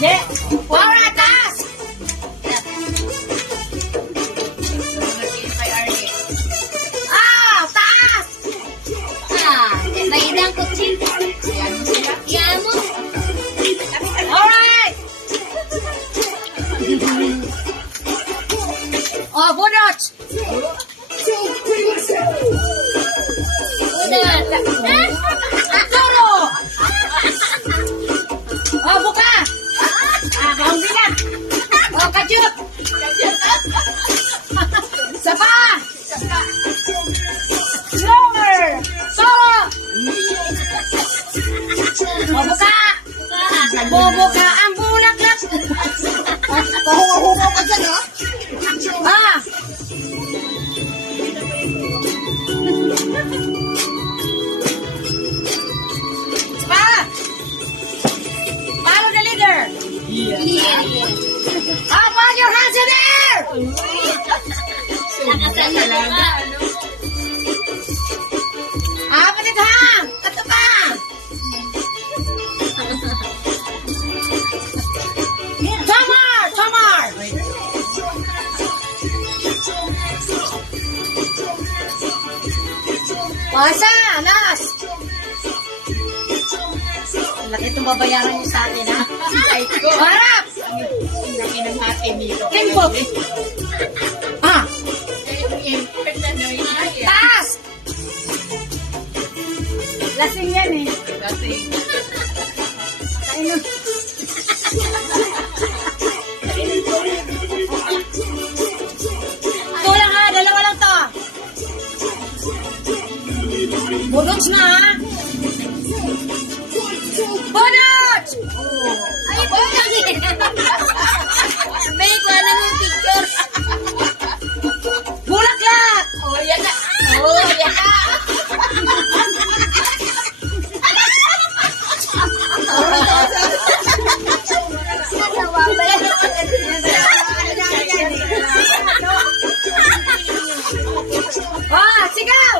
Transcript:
Yeah. Alright, taas! Ah, taas! Naidang kutsin. Yan mo. Alright! Oh, bunot! Turo! Oh, buka! Kahambilan! Oh, kajut! Sapa! Slower! Turo! Oh, buka! Bubuka ang bulaklak! Pahunga-hunga ka dyan, ha? Ah! Pa! Follow the leader! Yeah. Up on your hands in the air! Nakasalaga. Up in the hand! Ito pa! Tomar! Tomar! Pasa! Last! Laki itong babayaran niyo sa akin, ha? Ay ko. Harap! Ang laki ng akin dito. Tempo! Ah! Kasi. Taas! Lasing yan eh. Kaino. Ito lang ha, dalawa lang to. Budots na ha. Budots! Ay, may wala ng picture. Bulaklak! Oh, yan na. Oh, yan na. Ah, sigaw!